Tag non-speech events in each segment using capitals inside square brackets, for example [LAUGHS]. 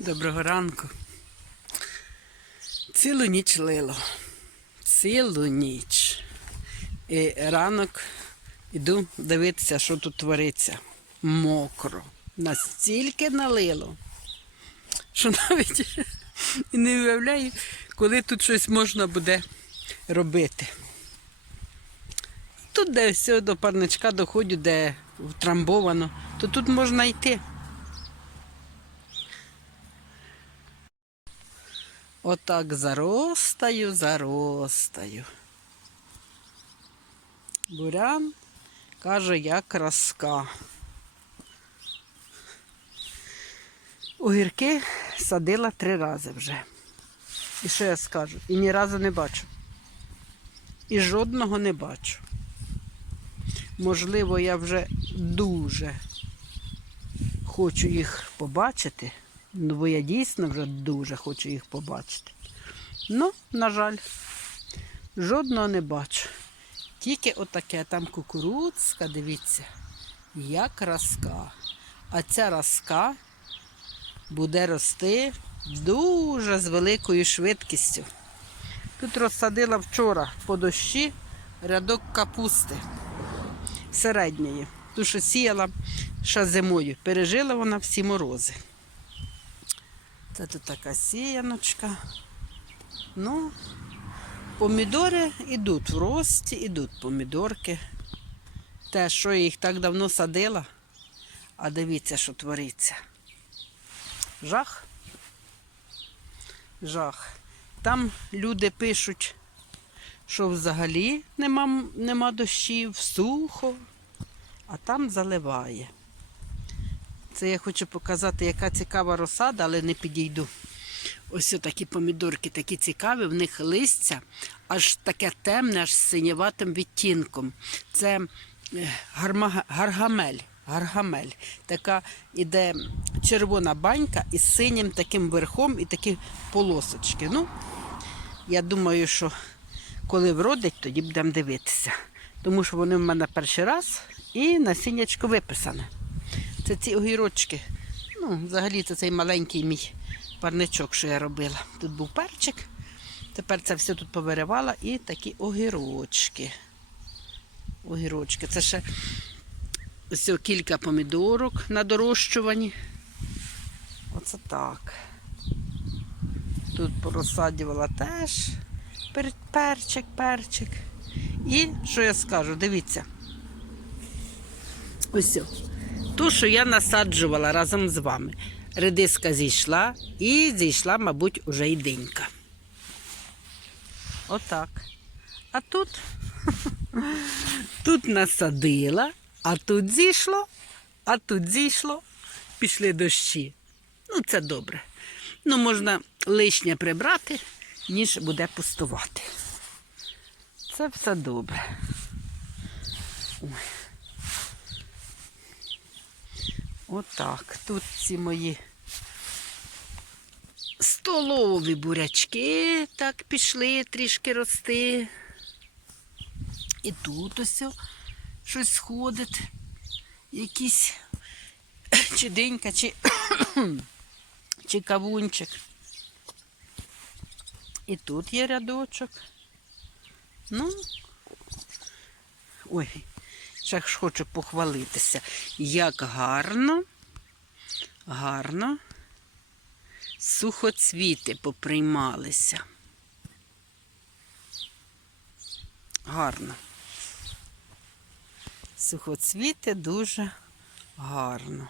Доброго ранку. Цілу ніч лило. Цілу ніч. І ранок іду дивитися, що тут твориться. Мокро. Настільки налило, що навіть і не уявляю, коли тут щось можна буде робити. Тут, де все до парничка доходю, де втрамбовано, то тут можна йти. Отак заростаю, заростаю. Бурян каже, я краска. Огірки садила три рази вже. І що я скажу? І ні разу не бачу. І жодного не бачу. Можливо, я вже дуже хочу їх побачити. Ну, бо я дійсно вже дуже хочу їх побачити. Ну, на жаль, жодного не бачу. Тільки отаке там кукурудзка, дивіться, як раска. А ця раска буде рости дуже з великою швидкістю. Тут розсадила вчора по дощі рядок капусти середньої. Ту, що сіяла ще зимою. Пережила вона всі морози. Це тут така сіяночка. Ну, помідори йдуть в рості, йдуть помідорки. Те, що я їх так давно садила, а дивіться, що твориться. Жах. Жах. Там люди пишуть, що взагалі нема, нема дощів, сухо, а там заливає. Це я хочу показати, яка цікава розсада, але не підійду. Ось такі помідорки, такі цікаві, в них листя аж таке темне, аж з синєватим відтінком. Це е, гаргамель. Гаргамель. Така іде червона банька із синім таким верхом і такі полосочки. Ну, я думаю, що коли вродить, тоді будемо дивитися. Тому що вони в мене перший раз і насіннячко виписане. Це ці огірочки. Ну, взагалі це цей маленький мій парничок, що я робила. Тут був перчик. Тепер це все тут повиривала і такі огірочки. Огірочки. Це ще ось кілька помідорок на дорощуванні. Оце так. Тут порозсадювала теж пер- перчик, перчик. І що я скажу? Дивіться. Ось. Ту, що я насаджувала разом з вами. Редиска зійшла і зійшла, мабуть, уже й динька. Отак. А тут, [LAUGHS] тут насадила, а тут зійшло, а тут зійшло, пішли дощі. Ну, це добре. Ну, можна лишнє прибрати, ніж буде пустувати. Це все добре. Ой. Отак. Тут ці мої столові бурячки так пішли трішки рости. І тут ось щось сходить. Якийсь [COUGHS] чи динька, чи, [COUGHS] чи кавунчик. І тут є рядочок. Ну, ой, ще хочу похвалитися. Як гарно, гарно сухоцвіти поприймалися. Гарно. Сухоцвіти дуже гарно.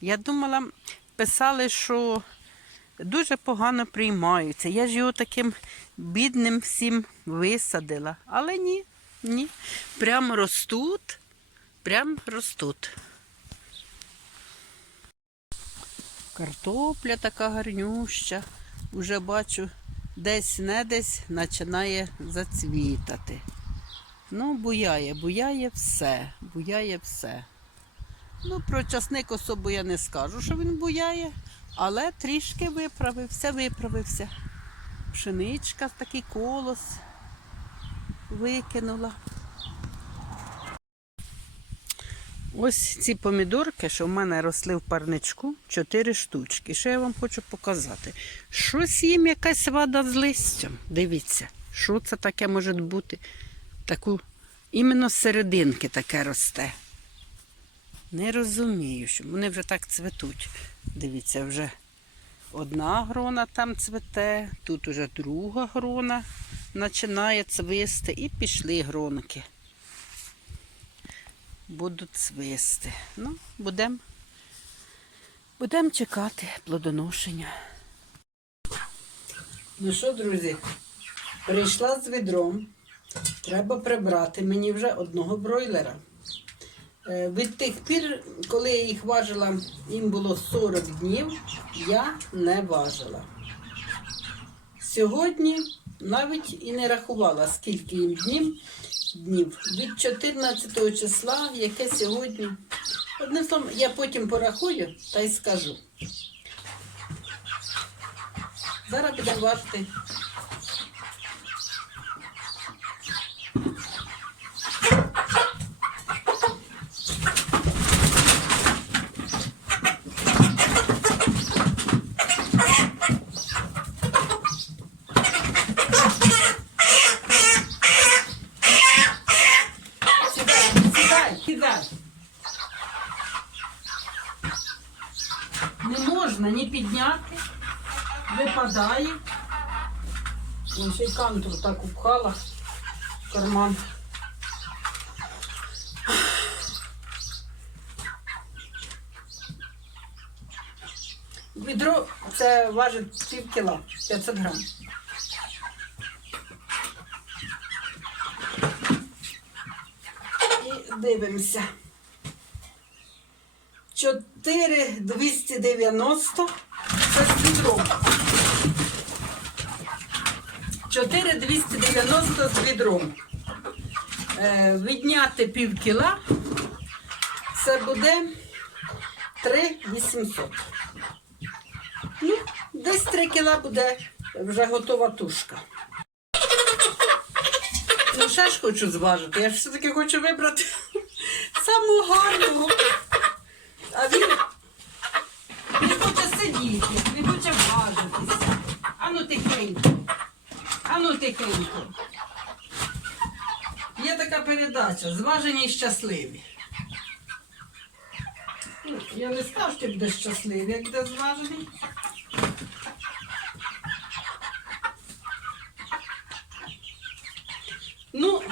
Я думала, писали, що дуже погано приймаються. Я ж його таким бідним всім висадила. Але ні, ні. Прям ростуть, прям ростуть. Картопля така гарнюща. Уже бачу, десь не десь починає зацвітати. Ну, буяє, буяє все, буяє все. Ну, про часник особо я не скажу, що він буяє, але трішки виправився, виправився. Пшеничка, такий колос викинула. Ось ці помідорки, що в мене росли в парничку, 4 штучки. Що я вам хочу показати? Щось їм якась вада з листям. Дивіться, що це таке може бути? Таку іменно з серединки таке росте. Не розумію, що вони вже так цветуть. Дивіться, вже одна грона там цвете, тут уже друга грона починає цвисти і пішли гронки. Будуть цвисти. Ну, будемо будем чекати плодоношення. Ну що, друзі, прийшла з відром. Треба прибрати мені вже одного бройлера. Е, Від тих пір, коли я їх важила, їм було 40 днів, я не важила. Сьогодні навіть і не рахувала, скільки їм днів, днів. Від 14 числа, яке сьогодні. Одним словом, я потім порахую та й скажу. Зараз будемо важити. Сідай, сідай, сідай. Не можна ні підняти, випадає. Ой, ще й кантур так упхала в карман. Відро це важить пів кіла, 500 грам. І дивимося. 4290 це з відром. 4290 з відром. Відняти пів кіла. Це буде 3800. Ну, десь 3 кіла буде вже готова тушка. Ну, ще ж хочу зважити. Я ж все-таки хочу вибрати [LAUGHS] саму гарну. А він сидіти, не хоче важитися. Ану тихенько. Ану тихенько. Є така передача зважені і щасливі. Ну, Я не скажу, що буде щасливий, як буде зважений. Ну,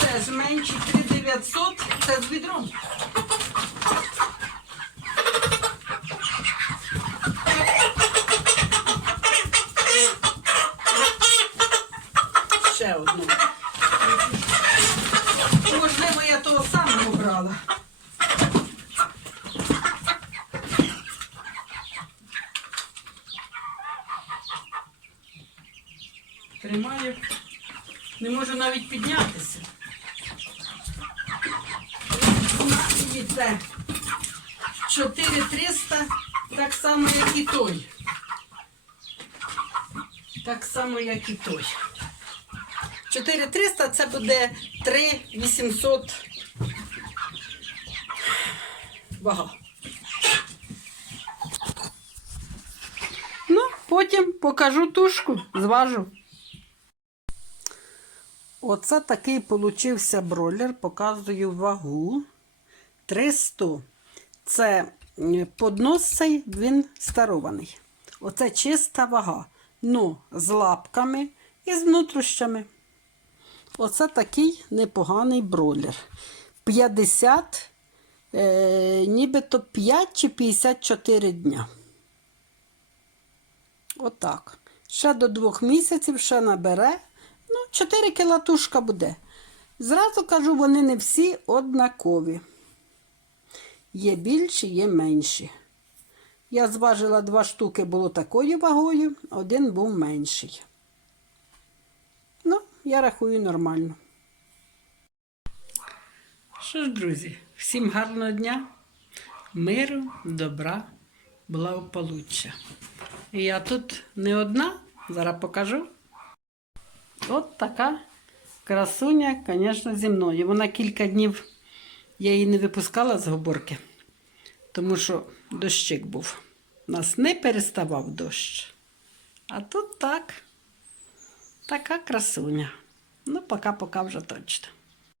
це ж менше 3900, це з відром. Ще одну. Можливо, я того самого брала. Тримаю. Не можу навіть піднятися. І це 4300, так само, як і той. Так само, як і той. 4300 це буде 3800 вага. Ну, потім покажу тушку, зважу. Оце такий получився бройлер, показую вагу. 300. Це поднос цей, він старований. Оце чиста вага. Ну, з лапками і з внутрішнями. Оце такий непоганий бройлер. 50, е, нібито 5 чи 54 дня. Отак. Ще до двох місяців ще набере. Ну, 4 кіла тушка буде. Зразу кажу, вони не всі однакові. Є більші, є менші. Я зважила два штуки, було такою вагою, один був менший. Ну, я рахую нормально. Що ж, друзі, всім гарного дня, миру, добра, благополуччя. І я тут не одна, зараз покажу. От така красуня, звісно, зі мною. Вона кілька днів Я її не випускала з гоборки, тому що дощик був. У нас не переставав дощ. А тут так. Така красуня. Ну, пока-пока вже точно.